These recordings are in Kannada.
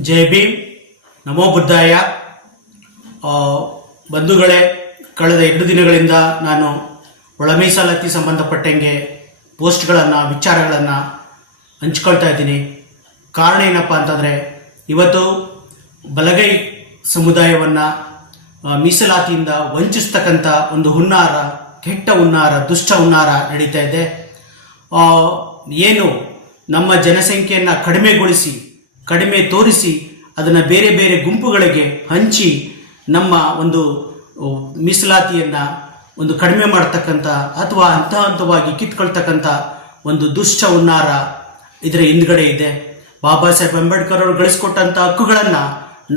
ಜೈ ಭೀಮ್. ನಮೋ ಬುದ್ಧಾಯ. ಬಂಧುಗಳೇ, ಕಳೆದ ಎರಡು ದಿನಗಳಿಂದ ನಾನು ಒಳ ಮೀಸಲಾತಿ ಸಂಬಂಧಪಟ್ಟಂಗೆ ಪೋಸ್ಟ್ಗಳನ್ನು, ವಿಚಾರಗಳನ್ನು ಹಂಚ್ಕೊಳ್ತಾ ಇದ್ದೀನಿ. ಕಾರಣ ಏನಪ್ಪ ಅಂತಂದರೆ, ಇವತ್ತು ಬಲಗೈ ಸಮುದಾಯವನ್ನು ಮೀಸಲಾತಿಯಿಂದ ವಂಚಿಸ್ತಕ್ಕಂಥ ಒಂದು ಹುನ್ನಾರ, ಕೆಟ್ಟ ಹುನ್ನಾರ, ದುಷ್ಟ ಹುನ್ನಾರ ನಡೀತಾ ಇದೆ. ಏನು ನಮ್ಮ ಜನಸಂಖ್ಯೆಯನ್ನು ಕಡಿಮೆಗೊಳಿಸಿ ಕಡಿಮೆ ತೋರಿಸಿ ಅದನ್ನು ಬೇರೆ ಬೇರೆ ಗುಂಪುಗಳಿಗೆ ಹಂಚಿ ನಮ್ಮ ಒಂದು ಮೀಸಲಾತಿಯನ್ನು ಒಂದು ಕಡಿಮೆ ಮಾಡ್ತಕ್ಕಂಥ ಅಥವಾ ಹಂತ ಹಂತವಾಗಿ ಕಿತ್ಕೊಳ್ತಕ್ಕಂಥ ಒಂದು ದುಷ್ಟ ಉನ್ನಾರ ಇದರ ಹಿಂದ್ಗಡೆ ಇದೆ. ಬಾಬಾ ಸಾಹೇಬ್ ಅಂಬೇಡ್ಕರ್ ಅವರು ಗಳಿಸ್ಕೊಟ್ಟಂಥ ಹಕ್ಕುಗಳನ್ನು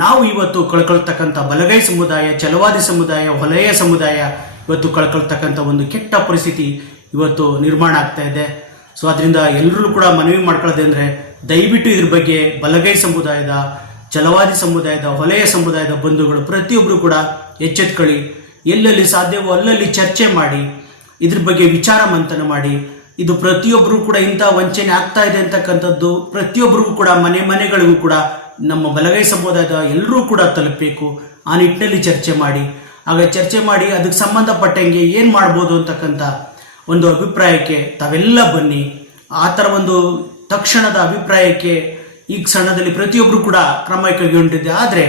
ನಾವು ಇವತ್ತು ಕಳ್ಕೊಳ್ತಕ್ಕಂಥ ಬಲಗೈ ಸಮುದಾಯ ಚಲವಾದಿ ಸಮುದಾಯ, ವಲಯ ಸಮುದಾಯ ಇವತ್ತು ಕಳ್ಕೊಳ್ತಕ್ಕಂಥ ಒಂದು ಕೆಟ್ಟ ಪರಿಸ್ಥಿತಿ ಇವತ್ತು ನಿರ್ಮಾಣ ಆಗ್ತಾ ಇದೆ. ಸೊ ಅದರಿಂದ ಎಲ್ಲರೂ ಕೂಡ ಮನವಿ ಮಾಡ್ಕೊಳ್ಳೋದು ಅಂದರೆ ದಯವಿಟ್ಟು ಇದ್ರ ಬಗ್ಗೆ ಬಲಗೈ ಸಮುದಾಯದ ಛಲವಾದಿ ಸಮುದಾಯದ ವಲಯ ಸಮುದಾಯದ ಬಂಧುಗಳು ಪ್ರತಿಯೊಬ್ಬರು ಕೂಡ ಎಚ್ಚೆತ್ಕೊಳ್ಳಿ. ಎಲ್ಲೆಲ್ಲಿ ಸಾಧ್ಯವೋ ಅಲ್ಲಲ್ಲಿ ಚರ್ಚೆ ಮಾಡಿ, ಇದ್ರ ಬಗ್ಗೆ ವಿಚಾರ ಮಂಥನ ಮಾಡಿ. ಇದು ಪ್ರತಿಯೊಬ್ಬರು ಕೂಡ ಇಂಥ ವಂಚನೆ ಆಗ್ತಾ ಇದೆ ಅಂತಕ್ಕಂಥದ್ದು ಪ್ರತಿಯೊಬ್ಬರಿಗೂ ಕೂಡ, ಮನೆ ಮನೆಗಳಿಗೂ ಕೂಡ ನಮ್ಮ ಬಲಗೈ ಸಮುದಾಯದ ಎಲ್ಲರೂ ಕೂಡ ತಲುಪಬೇಕು. ಆ ನಿಟ್ಟಿನಲ್ಲಿ ಚರ್ಚೆ ಮಾಡಿ. ಆಗ ಚರ್ಚೆ ಮಾಡಿ ಅದಕ್ಕೆ ಸಂಬಂಧಪಟ್ಟಂಗೆ ಏನು ಮಾಡ್ಬೋದು ಅಂತಕ್ಕಂಥ ಒಂದು ಅಭಿಪ್ರಾಯಕ್ಕೆ ತಾವೆಲ್ಲ ಬನ್ನಿ. ಆ ಥರ ಒಂದು ತಕ್ಷಣದ ಅಭಿಪ್ರಾಯಕ್ಕೆ ಈ ಕ್ಷಣದಲ್ಲಿ ಪ್ರತಿಯೊಬ್ಬರು ಕೂಡ ಕ್ರಮ ಕೈಗೊಂಡಿದೆ. ಆದರೆ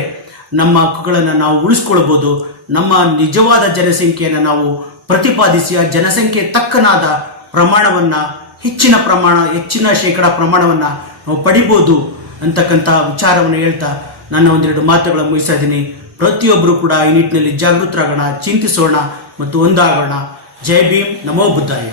ನಮ್ಮ ಹಕ್ಕುಗಳನ್ನು ನಾವು ಉಳಿಸ್ಕೊಳ್ಬೋದು. ನಮ್ಮ ನಿಜವಾದ ಜನಸಂಖ್ಯೆಯನ್ನು ನಾವು ಪ್ರತಿಪಾದಿಸಿ ಆ ಜನಸಂಖ್ಯೆ ತಕ್ಕನಾದ ಪ್ರಮಾಣವನ್ನು, ಹೆಚ್ಚಿನ ಪ್ರಮಾಣ, ಹೆಚ್ಚಿನ ಶೇಕಡ ಪ್ರಮಾಣವನ್ನು ನಾವು ಪಡಿಬೋದು ಅಂತಕ್ಕಂಥ ವಿಚಾರವನ್ನು ಹೇಳ್ತಾ ನನ್ನ ಒಂದೆರಡು ಮಾತುಗಳನ್ನು ಮುಗಿಸ್ತಾ ಇದ್ದೀನಿ. ಪ್ರತಿಯೊಬ್ಬರು ಕೂಡ ಈ ನಿಟ್ಟಿನಲ್ಲಿ ಜಾಗೃತರಾಗೋಣ, ಚಿಂತಿಸೋಣ ಮತ್ತು ಒಂದಾಗೋಣ. ಜೈ ಭೀಮ್, ನಮೋ ಬುದ್ಧಾಯ.